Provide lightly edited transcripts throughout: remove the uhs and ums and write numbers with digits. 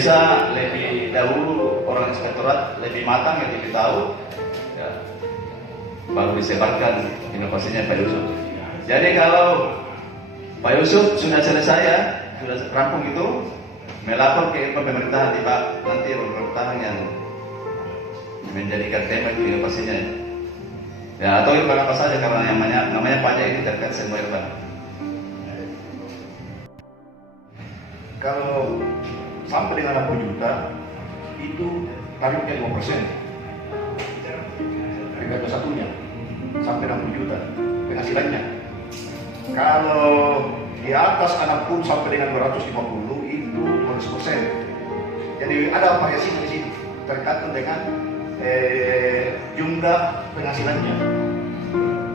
bisa lebih dahulu orang inspektorat lebih matang, lebih tahu, ya, baru disebarkan inovasinya Pak Yusuf. Jadi kalau Pak Yusuf sudah selesai ya, sudah rampung itu, melapor ke pemerintahan di Pak, nanti pemerintahan yang menjadikan tema itu inovasinya. Ya, atau irban apa saja, karena namanya pajak ini terkait semua irban. Kalau sampai dengan 60 juta itu tarifnya 5%. Harga satunya sampai 60 juta penghasilannya. Kalau di atas anak pun sampai dengan 250 itu 12%. Jadi ada variasi di sini tergantung dengan jumlah penghasilannya.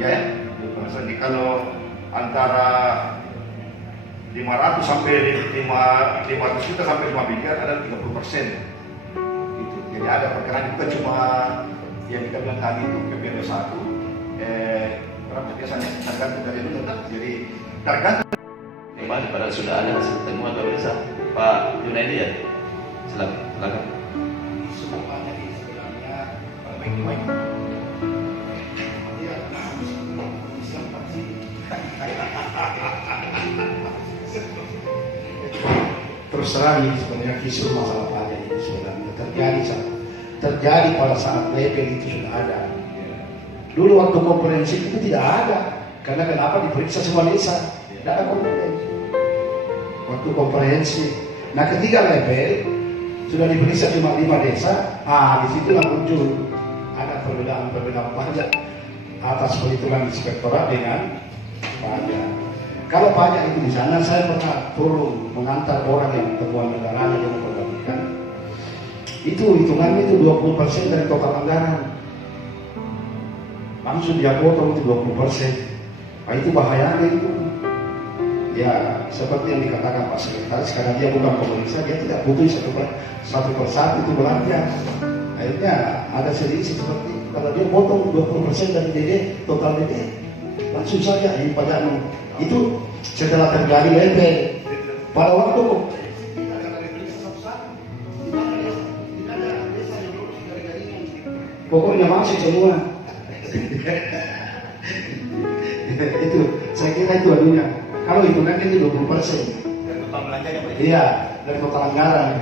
Ya, penghasilan kalau antara 500 sampai 500 juta sampai 5 miliar ada 30%. Gitu. Jadi ada perkiraan, bukan cuma yang kita bilang tadi itu PPB 1 berapa biasanya tergantung dari itu. Jadi tergantung. Kembali pada sudah ada hasil temuan pemerintah Pak Junaidi ya. Silakan. Semuanya ini sebenarnya baik-baik. Iya, sempat sih. Terus terang ini sebenarnya kisru masalah pajak ini sebenarnya terjadi pada saat level itu sudah ada. Dulu waktu konferensi itu tidak ada, karena kenapa diperiksa semua desa, tidak ada konferensi. Waktu konferensi, nah ketika level sudah diperiksa cuma 5 desa, disitulah muncul ada perbedaan pajak atas perhitungan inspektorat dengan pajak. Kalau pajak itu di sana, saya pernah turun mengantar orang yang temuan negaranya yang memperhatikan. Itu hitungannya itu 20% dari total anggaran. Langsung dia potong itu 20%. Nah, itu bahayanya itu. Ya, seperti yang dikatakan Pak Sekretaris, karena dia bukan pemeriksa, dia tidak butuh satu persatu itu belanja. Akhirnya ada selisih seperti itu. Kalau dia potong 20% dari DD, total DD, langsung saja ini pajaknya. Itu setelah terjadi level. Pada waktu pokoknya masih semua. Itu saya kira itu anunya. Kalau itu nanti 20%. Dari total belanjanya Pak? Iya, dari total anggaran.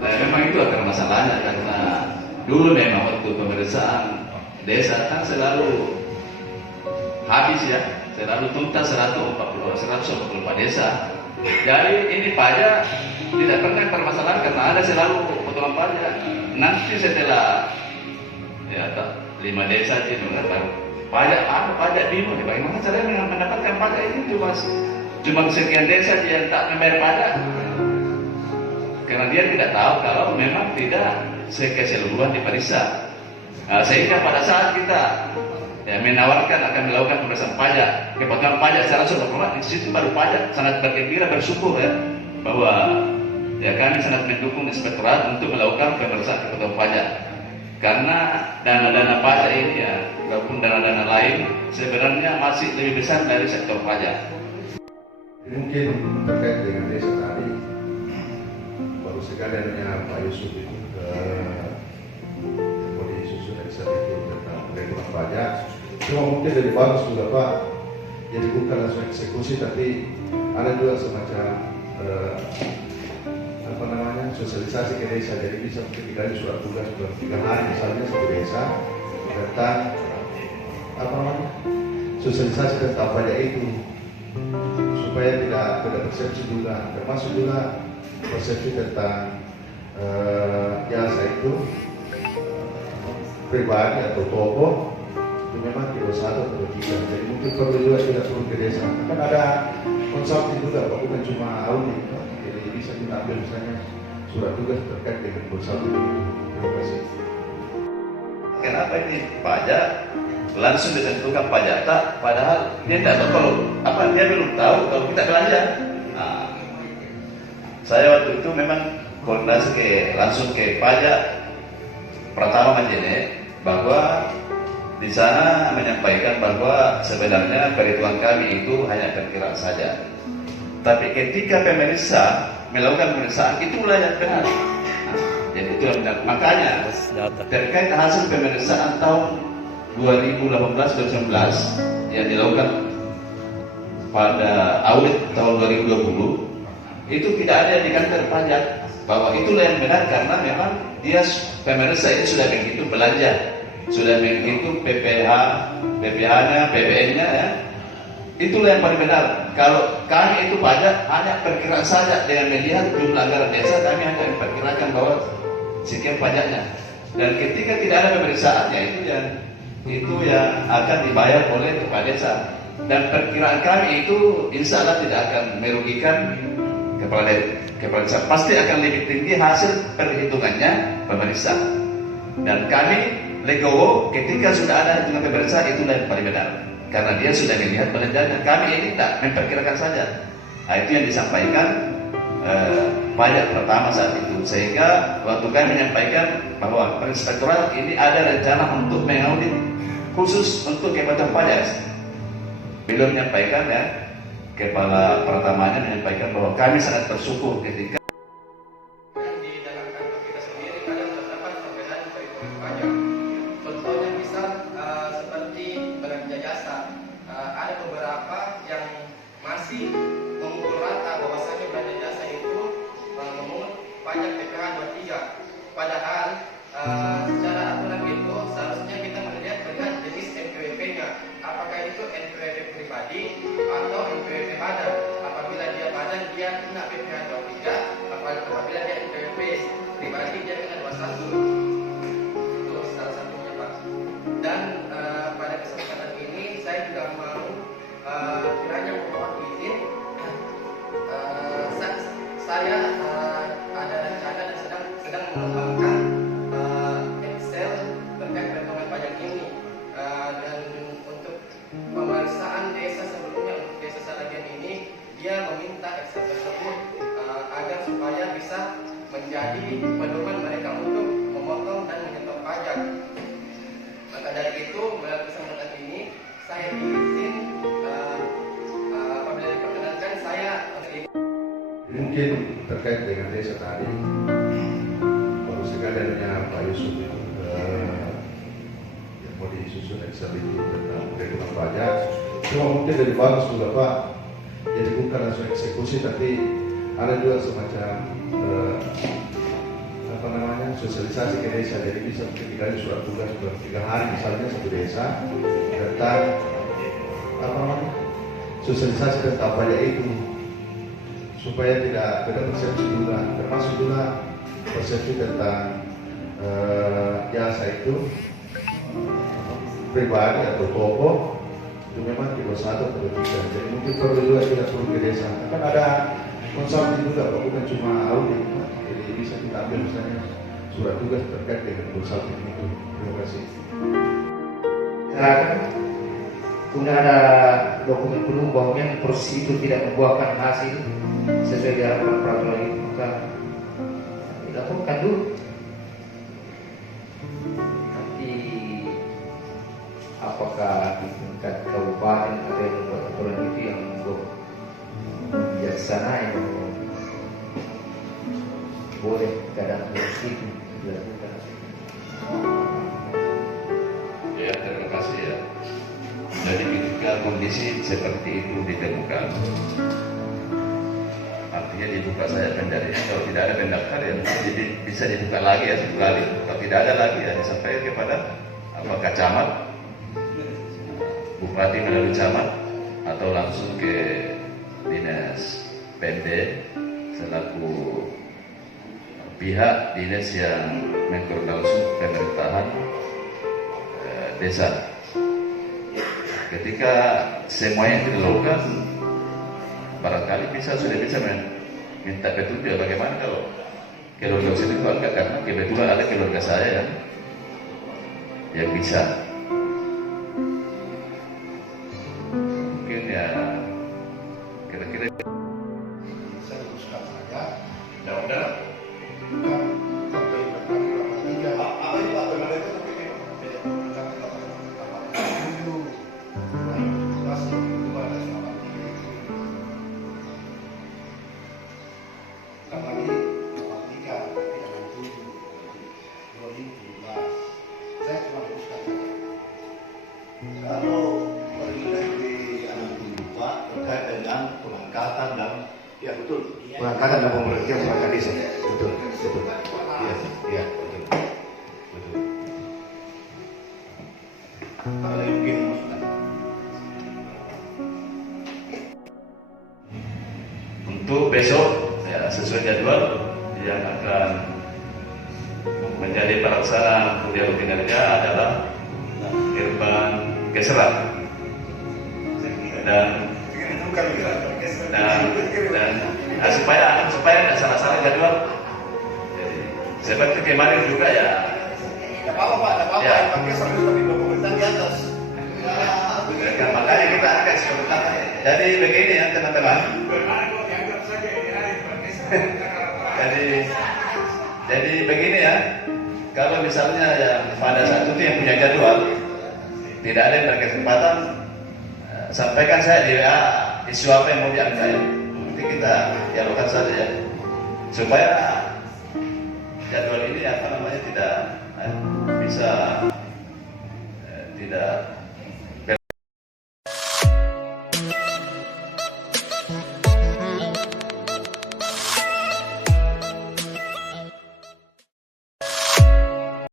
Nah, memang itu akar masalahnya, karena dulu memang waktu pemeriksaan desa kan selalu habis ya, selalu tuntas 144 desa. Jadi ini pajak tidak pernah permasalahan karena ada selalu potongan pajak. Nanti setelah ya 5 desa itu baru pajak bingung nih, bagaimana caranya mendapatkan pajak ini, cuma sekian desa yang tak membayar pajak, karena dia tidak tahu kalau memang tidak keseluruhan diperiksa. Sehingga pada saat kita menawarkan akan melakukan pemeriksaan pajak, kepotongan pajak secara langsung, di situ baru pajak sangat bergembira, bersyukur ya bahwa ya kami sangat mendukung inspektorat untuk melakukan pemeriksaan kepotongan pajak. Karena dana-dana pajak ini ya, walaupun dana-dana lain sebenarnya masih lebih besar dari sektor pajak. Mungkin terkait dengan desa tadi, baru sekali adanya Pak Yusuf itu ke Polri Susu dari saat itu tentang perhitungan pajak. Cuma mungkin dari bagus juga Pak, jadi bukan langsung eksekusi, tapi ada juga semacam sosialisasi ke desa. Jadi bisa mungkin dikali surat tugas 3 hari misalnya satu desa tentang sosialisasi tentang pajak itu, supaya tidak persepsi juga, termasuk juga persepsi tentang jasa itu pribadi atau toko itu memang kilo 1 atau 3. Jadi mungkin perlu juga tidak turun ke desa. Kan ada konsultan juga, bukan cuma audit. Jadi bisa kita ambil misalnya surat tugas terkait dengan konsultan. Terima kasih. Kenapa ini pajak langsung ditentukan pajak tak, padahal dia tidak tahu kalau dia belum tahu kalau kita belanja. Nah, saya waktu itu memang koordinasi langsung ke pajak Pratama Majene, bahwa di sana menyampaikan bahwa sebenarnya perhitungan kami itu hanya perkiraan saja. Tapi ketika pemeriksa melakukan pemeriksaan, itulah yang benar. Jadi itu yang benar. Makanya terkait hasil pemeriksaan tahun 2018-2019 yang dilakukan pada audit tahun 2020 itu tidak ada di kantor pajak bahwa itulah yang benar, karena memang dia pemeriksa itu sudah begitu belanja, sudah begitu PPH, PPH-nya, PPN-nya ya. Itulah yang paling benar. Kalau kami itu pajak hanya perkiraan saja dengan melihat jumlah anggaran desa, kami hanya memperkirakan bahwa sekian pajaknya. Dan ketika tidak ada pemeriksaannya, itu yang akan dibayar oleh kepala desa. Dan perkiraan kami itu insya Allah tidak akan merugikan kepala desa. Pasti akan lebih tinggi hasil perhitungannya pemeriksa. Dan kami legowo ketika sudah ada hitungan pemeriksa, itulah yang paling benar. Karena dia sudah melihat belanjanya. Kami ini tidak memperkirakan saja. Nah, itu yang disampaikan pajak pertama saat itu. Sehingga waktu kami menyampaikan bahwa Inspektorat ini ada rencana untuk mengaudit khusus untuk kebutuhan pajak. Beliau menyampaikan ya, kepala pertamanya menyampaikan bahwa kami sangat bersyukur ketika di dalam kantor kita sendiri kadang terdapat perbedaan perhitungan pajak. Contohnya misal seperti belanja jasa, ada beberapa yang masih memukul rata bahwasanya belanja jasa itu memungut pajak PPh 23. Padahal secara aturan itu seharusnya kita melihat jenis NPWP-nya. Apakah itu NPWP pribadi atau NPWP badan? Apabila dia badan, dia kena PPh 23. Apabila dia NPWP pribadi, dia kena 21. Itu salah satunya, Pak. Dan pada kesempatan ini saya juga mau kiranya mohon izin, saya ada rencana dan sedang mengembangkan Excel terkait perhitungan pajak ini, dan untuk pemeriksaan desa sebelumnya, untuk desa Salagian ini dia meminta Excel tersebut agar supaya bisa menjadi pedoman mereka untuk memotong dan menyetor pajak. Maka dari itu melalui kesempatan ini saya izin, apabila diperkenankan, saya Mungkin terkait dengan desa tadi, baru sekali adanya Pak Yusuf itu yang mau disusun Excel itu tentang perhitungan pajak. Cuma mungkin dari bagus juga Pak, jadi bukan langsung eksekusi, tapi ada juga semacam sosialisasi ke desa. Jadi bisa mungkin dikali surat tugas dalam 3 hari misalnya satu desa tentang sosialisasi tentang pajak itu, supaya tidak beda persepsi juga, termasuk juga persepsi tentang jasa itu pribadi atau toko itu memang tipe 1 atau 3. Jadi mungkin perlu juga kita turun ke desa. Kan ada konsultan juga, bukan cuma audit. Jadi bisa kita ambil misalnya surat tugas terkait dengan konsultan itu. Terima kasih. Kemudian ada dokumen penuh bahwa proses itu tidak membuahkan hasil sesuai diharapkan peraturan itu, maka dilakukan dulu. Nanti apakah di tingkat kabupaten ada yang membuat aturan itu yang bijaksana yang boleh keadaan proses itu dilakukan. ya, terima kasih ya. Jadi ketika kondisi seperti itu ditemukan, artinya dibuka saja pendariannya. Kalau tidak ada pendaftar ya jadi bisa dibuka lagi ya satu kali. Kalau tidak ada lagi ya disampaikan kepada apakah camat, bupati melalui camat, atau langsung ke dinas PND selaku pihak dinas yang mengkoordinasi pemerintahan desa. Ketika semuanya itu dilakukan, barangkali sudah bisa minta petunjuk bagaimana kalau keluarga sini itu enggak, karena kebetulan ada keluarga saya yang bisa. Mungkin ya kira-kira Saya teruskan saja. mudah-mudahan Bukan sampai berkali 83. Apa itu Pak? Benar itu tapi Masih 283. pemberhentian, pengangkatan dan ya betul. Pengangkatan dan pemberhentian perangkat desa. Betul, betul. Iya, iya, betul. Betul. Ada yang mungkin masukan. Untuk besok ya, sesuai jadwal yang akan menjadi pelaksana kuliah kinerja adalah Irfan Gesera dan supaya nggak salah-salah jadwal. Jadi, seperti kemarin juga ya. Tidak apa-apa Pak, tidak apa-apa. Ya. Pakai sambil lebih berkomentar di atas. Ya, makanya kita akan sebentar. Jadi begini ya teman-teman. jadi begini ya. Kalau misalnya ya pada saat itu yang punya jadwal tidak ada yang berkesempatan, sampaikan saya di WA isu apa yang mau diangkat. Nanti kita dialogkan saja ya, supaya jadwal ini apa namanya tidak bisa tidak